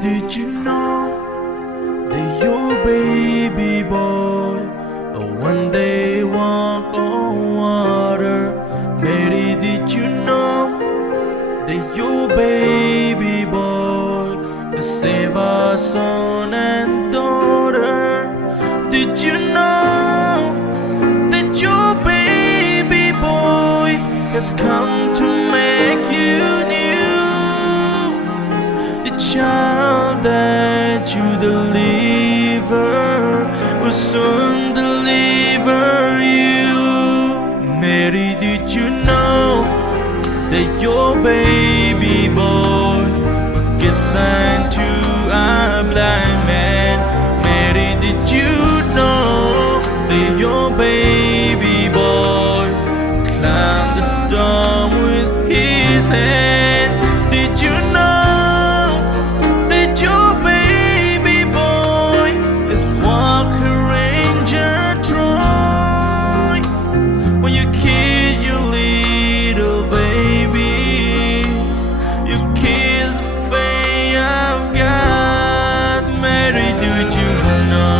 did you know that your baby boy one day walk on water? Mary, did you know that your baby boy will save our son and daughter? Did you know that your baby boy has come to make you new? The child that you deliver will soon deliver you. Mary, did you know that your baby boy will give sign to a blind man? Mary, did you know that your baby boy climbed the storm with his hand? Did you know that your baby boy is Walker Ranger Troy? When you kiss your little baby, you kiss the face of God. Mary, did you know?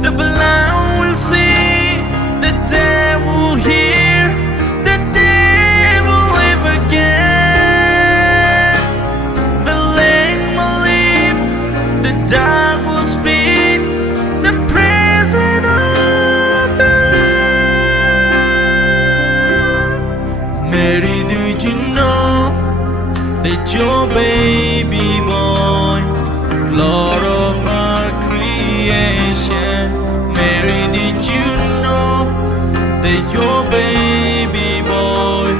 The blind will see, the deaf will hear, the dead will live again. The lame will live, the dark will speak, the presence of the Lord. Mary, did you know that your baby boy, Lord of our creation? Mary, did you know that your baby boy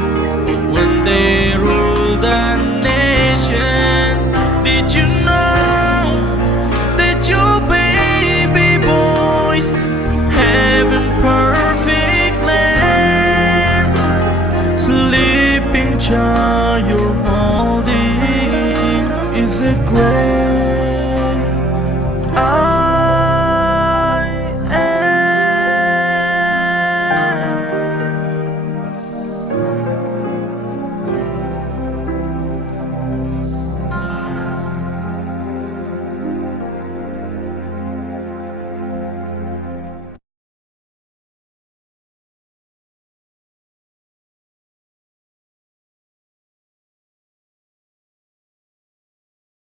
will one day rule the nation? Did you know that your baby boys have a perfect land? Sleeping child you're holding is a great